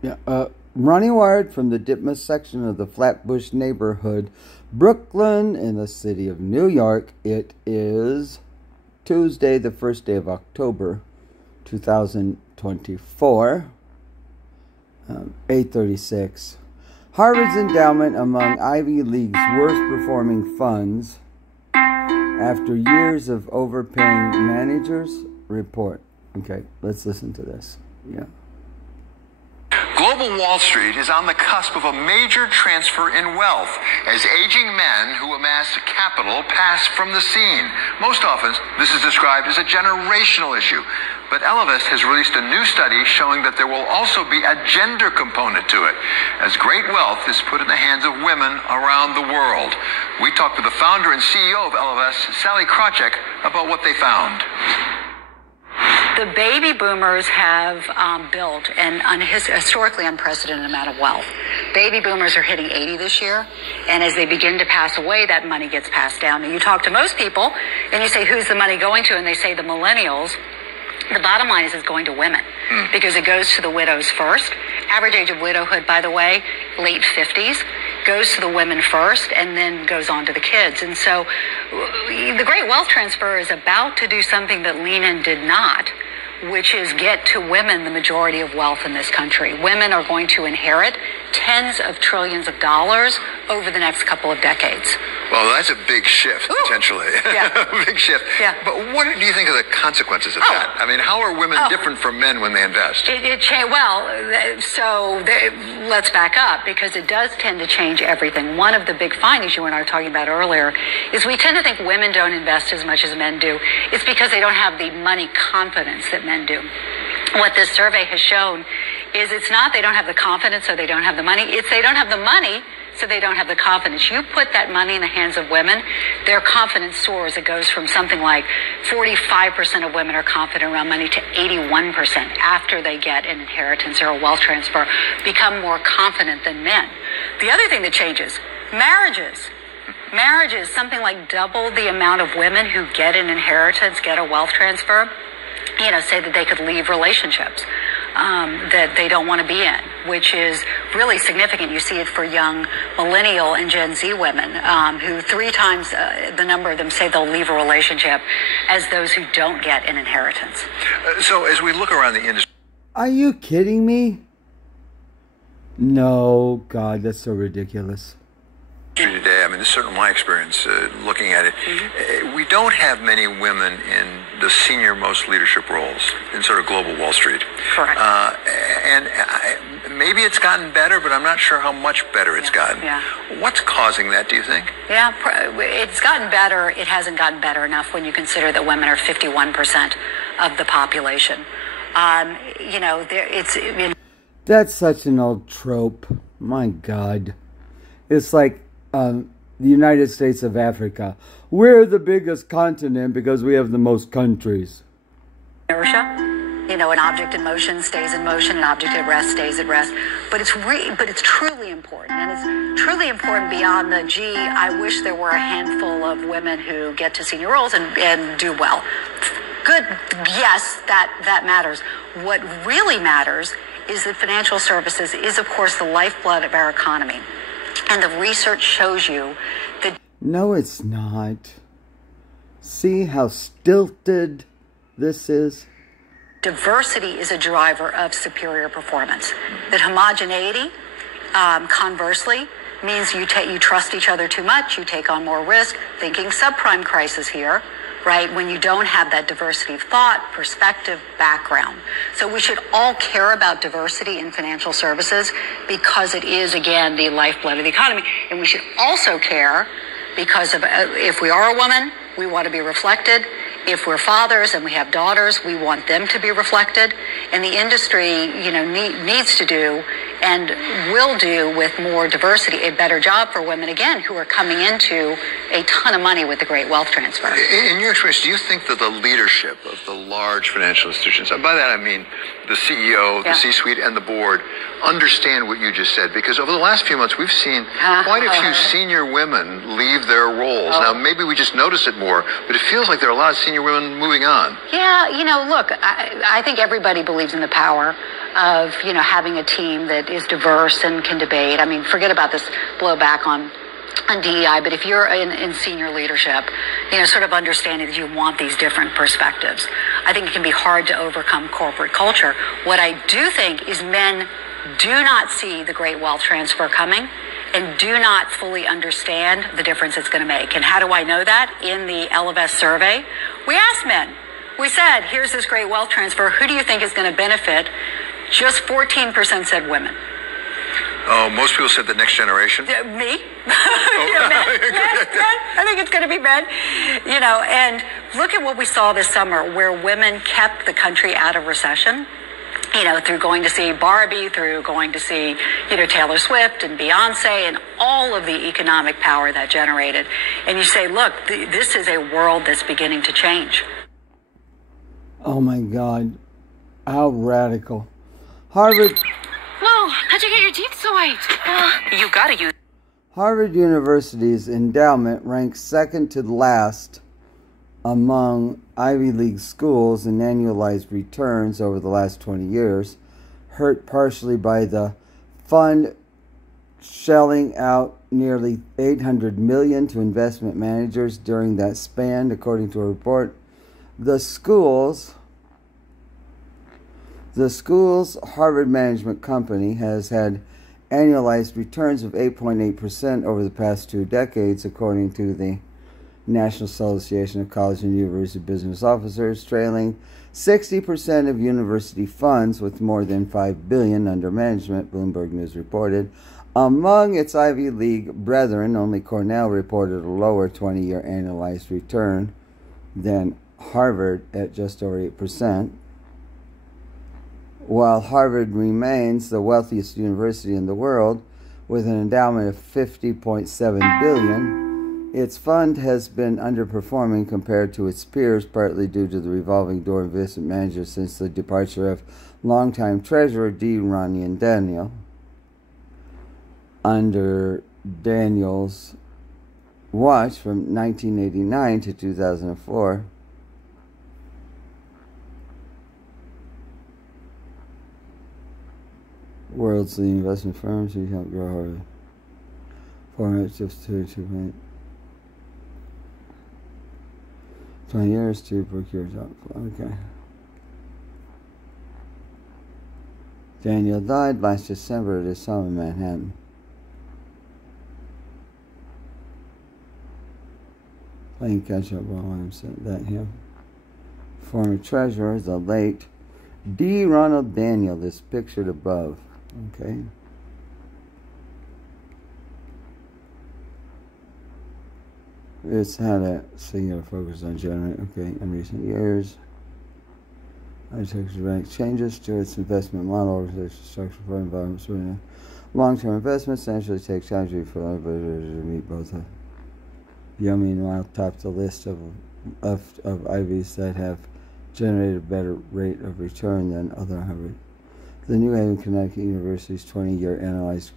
Yeah, Ronnie Wired from the Ditmas section of the Flatbush neighborhood, Brooklyn, in the city of New York. It is Tuesday, the first day of October, 2024, 8:36. Harvard's endowment among Ivy League's worst performing funds after years of overpaying managers report. Okay, let's listen to this. Yeah. Global Wall Street is on the cusp of a major transfer in wealth as aging men who amassed capital pass from the scene. Most often, this is described as a generational issue. But Elevus has released a new study showing that there will also be a gender component to it, as great wealth is put in the hands of women around the world. We talked to the founder and CEO of Elevus, Sally Krawcheck, about what they found. The baby boomers have built an historically unprecedented amount of wealth. Baby boomers are hitting 80 this year, and as they begin to pass away, that money gets passed down. And you talk to most people, and you say, who's the money going to? And they say the millennials. The bottom line is it's going to women because it goes to the widows first. Average age of widowhood, by the way, late 50s. Goes to the women first and then goes on to the kids. And so the great wealth transfer is about to do something that Lean In did not, which is get to women the majority of wealth in this country. Women are going to inherit tens of trillions of dollars over the next couple of decades. Well, that's a big shift, potentially. Yeah. Big shift. Yeah. But what do you think of the consequences of that? I mean, how are women different from men when they invest? Let's back up, because it does tend to change everything. One of the big findings you and I were talking about earlier is we tend to think women don't invest as much as men do. It's because they don't have the money confidence that men do. What this survey has shown is it's not they don't have the confidence so they don't have the money. It's they don't have the money so they don't have the confidence. You put that money in the hands of women, their confidence soars. It goes from something like 45% of women are confident around money to 81% after they get an inheritance or a wealth transfer, become more confident than men. The other thing that changes, marriages. Marriages, something like double the amount of women who get an inheritance, get a wealth transfer, say that they could leave relationships that they don't want to be in, which is really significant. You see it for young millennial and Gen Z women who 3 times the number of them say they'll leave a relationship as those who don't get an inheritance. So as we look around the industry... Are you kidding me? No, God, that's so ridiculous. Today, I mean, this is certainly my experience looking at it. We don't have many women in the senior most leadership roles in sort of global Wall Street. Correct. Maybe it's gotten better, but I'm not sure how much better it's gotten. Yeah. What's causing that, do you think? Yeah, it's gotten better. It hasn't gotten better enough when you consider that women are 51% of the population. That's such an old trope. My God. It's like the United States of Africa. We're the biggest continent because we have the most countries. Inertia. An object in motion stays in motion, an object at rest stays at rest. But it's truly important. And it's truly important beyond the, I wish there were a handful of women who get to senior roles and do well. Good, yes, that matters. What really matters is that financial services is, of course, the lifeblood of our economy. And the research shows you that... No, it's not. See how stilted this is? Diversity is a driver of superior performance. That homogeneity, conversely, means you trust each other too much, you take on more risk. Thinking subprime crisis here, right? When you don't have that diversity of thought, perspective, background. So we should all care about diversity in financial services because it is, again, the lifeblood of the economy. And we should also care because of if we are a woman, we want to be reflected. If we're fathers and we have daughters, we want them to be reflected. And the industry, needs to do and will do with more diversity a better job for women, again, who are coming into a ton of money with the great wealth transfer. In your experience, do you think that the leadership of the large financial institutions, and by that I mean the CEO, the C-suite, and the board, understand what you just said? Because over the last few months, we've seen quite a few senior women leave their roles. Now, maybe we just notice it more, but it feels like there are a lot of senior women moving on. Yeah, you know, look, I think everybody believes in the power of, you know, having a team that is diverse and can debate. I mean, forget about this blowback on DEI, but if you're in senior leadership, you know, sort of understanding that you want these different perspectives, I think it can be hard to overcome corporate culture. What I do think is men do not see the great wealth transfer coming and do not fully understand the difference it's going to make. And how do I know that? In the LFS survey, we asked men. We said, here's this great wealth transfer. Who do you think is going to benefit? Just 14% said women. Oh, most people said the next generation. Me? Yeah, men. I think it's going to be men. You know, and look at what we saw this summer, where women kept the country out of recession. You know, through going to see Barbie, through going to see, you know, Taylor Swift and Beyonce and all of the economic power that generated. And you say, look, this is a world that's beginning to change. Oh my God, how radical. Harvard. Whoa, how'd you get your teeth so white? You gotta use. Harvard University's endowment ranks second to last among Ivy League schools in annualized returns over the last 20 years, hurt partially by the fund shelling out nearly $800 million to investment managers during that span, according to a report. The school's Harvard Management Company has had annualized returns of 8.8% over the past 2 decades, according to the National Association of College and University Business Officers, trailing 60% of university funds with more than $5 billion under management, Bloomberg News reported. Among its Ivy League brethren, only Cornell reported a lower 20-year annualized return than Harvard at just over 8%. While Harvard remains the wealthiest university in the world with an endowment of $50.7 billion, its fund has been underperforming compared to its peers, partly due to the revolving door investment managers since the departure of longtime treasurer Ronnie and Daniel. Under Daniel's watch from 1989 to 2004, world's leading investment firms who help grow Harvard. Format just 2.2. 20 years to procure top. Okay. Daniel died last December at his home in Manhattan. Playing catch up while I'm saying that him. Former treasurer, the late D. Ronald Daniel, is pictured above. Okay. It's had a, so you gotta focus on generate, okay, in recent years. Architecture bank changes to its investment model, organization structure for environments. Long-term investments essentially take time to meet both of. Meanwhile, topped the list of IVs that have generated a better rate of return than other Harvard. The New Haven, Connecticut University's 20-year analyzed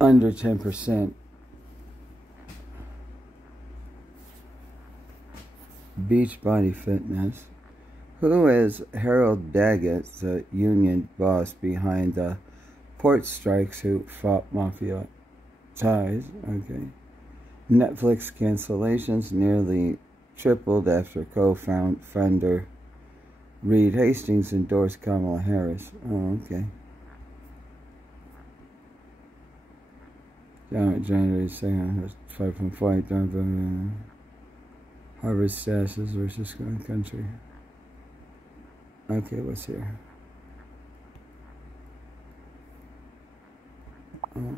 under 10%. Beachbody Fitness. Who is Harold Daggett, the union boss behind the port strikes who fought mafia ties? Okay. Netflix cancellations nearly tripled after co-founder Reed Hastings endorsed Kamala Harris. Oh, okay. January 2nd, 5.5. Harvard statuses versus country. Okay, what's here? Oh.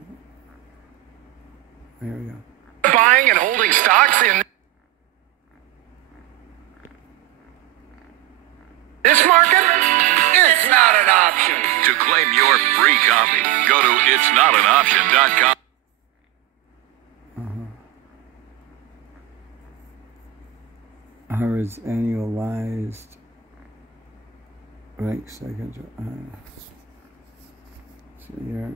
There we go. Buying and holding stocks in this market? It's not an option. To claim your free copy, go to itsnotanoption.com. is annualized rank second. So you're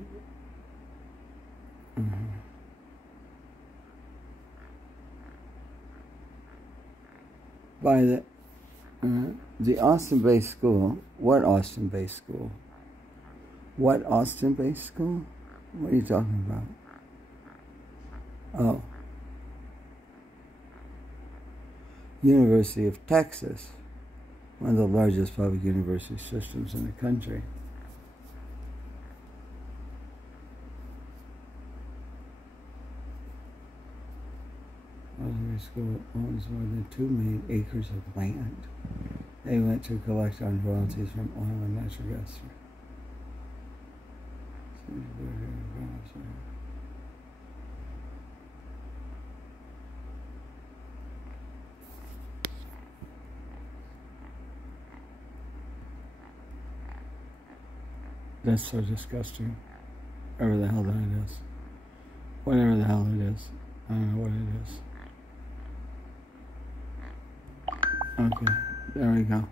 by the Austin-based school. What Austin-based school? What Austin-based school? What are you talking about? Oh. University of Texas, one of the largest public university systems in the country. Elementary school owns more than 2 million acres of land. They went to collect on royalties from oil and natural gas. That's so disgusting. Whatever the hell that is. Whatever the hell it is. I don't know what it is. Okay, there we go.